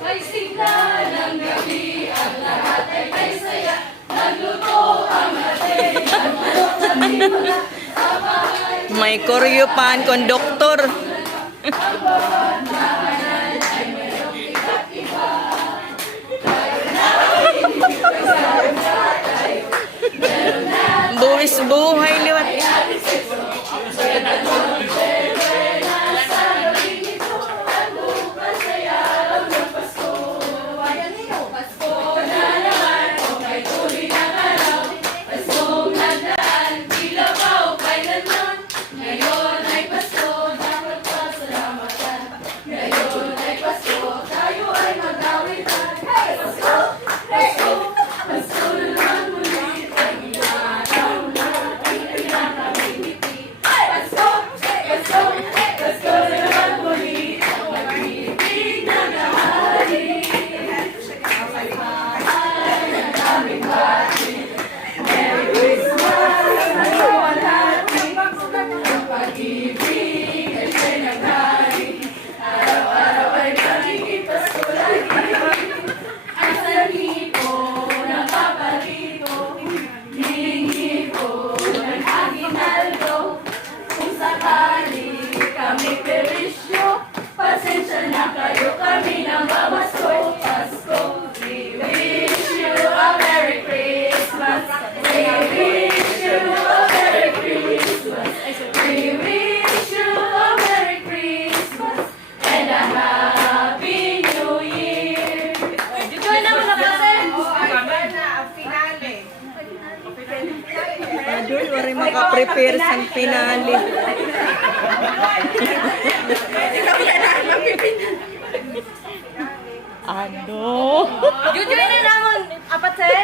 May sigla ng gabi at lahat ay may saya. Nagluto ang ating at manok sa timula. Sa bahay May koryo pan, konduktor. ang bawat tahanan ay mayroong iba't iba. Buwis buhay liwat. Pasensya na kayo, kami nang mamasko. Pasko, we wish you a Merry Christmas. We wish you a Merry Christmas. We wish you a Merry Christmas and a Happy New Year. Join naman na kasi. Doon, wari makaprepare sa pinali. Ano? Join na naman, apat sir.